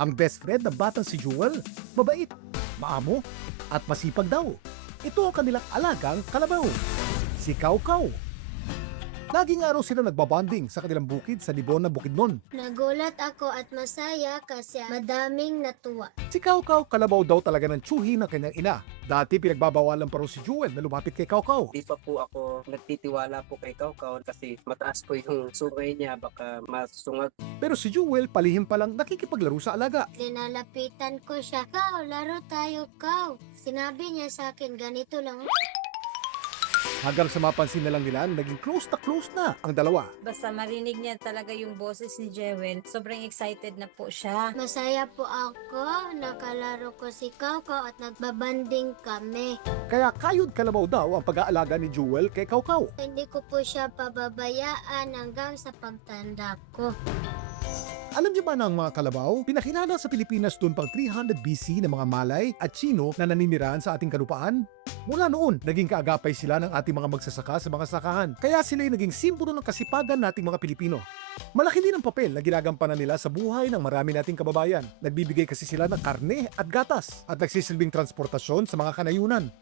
Ang best friend ng batang si Jewel, mabait, maamo, at masipag daw. Ito ang kanilang alagang kalabaw, si Kaw Kaw. Laging araw sila nagbabanding sa kanilang bukid sa Libon na Bukidnon. Nagulat ako at masaya kasi madaming natuwa. Si Kaw Kaw kalabaw daw talaga ng tsuhi ng kanyang ina. Dati pinagbabawalan pa raw si Jewel na lumapit kay Kaw Kaw. Di pa po ako nagtitiwala po kay Kaukaw kasi mataas po yung sungay niya, baka masungat. Pero si Jewel palihim palang nakikipaglaro sa alaga. Linalapitan ko siya. Kaw, laro tayo, Kaw. Sinabi niya sa akin, ganito lang. Hanggang sa mapansin na lang nila, naging close na ang dalawa. Basta marinig niya talaga yung boses ni Jewel, sobrang excited na po siya. Masaya po ako, nakalaro ko si Kaw Kaw at nagbabanding kami. Kaya kayod kalabaw daw ang pag-aalaga ni Jewel kay Kaw Kaw. Hindi ko po siya pababayaan hanggang sa pagtanda ko. Alam niyo ba na ang mga kalabaw, pinakilala sa Pilipinas noon pang 300 BC ng mga Malay at Chino na naninirahan sa ating kalupaan? Mula noon, naging kaagapay sila ng ating mga magsasaka sa mga sakahan. Kaya sila ay naging simbolo ng kasipagan nating mga Pilipino. Malaki din ang papel na ginagampanan nila sa buhay ng marami nating kababayan. Nagbibigay kasi sila ng karne at gatas at nagsisilbing transportasyon sa mga kanayunan.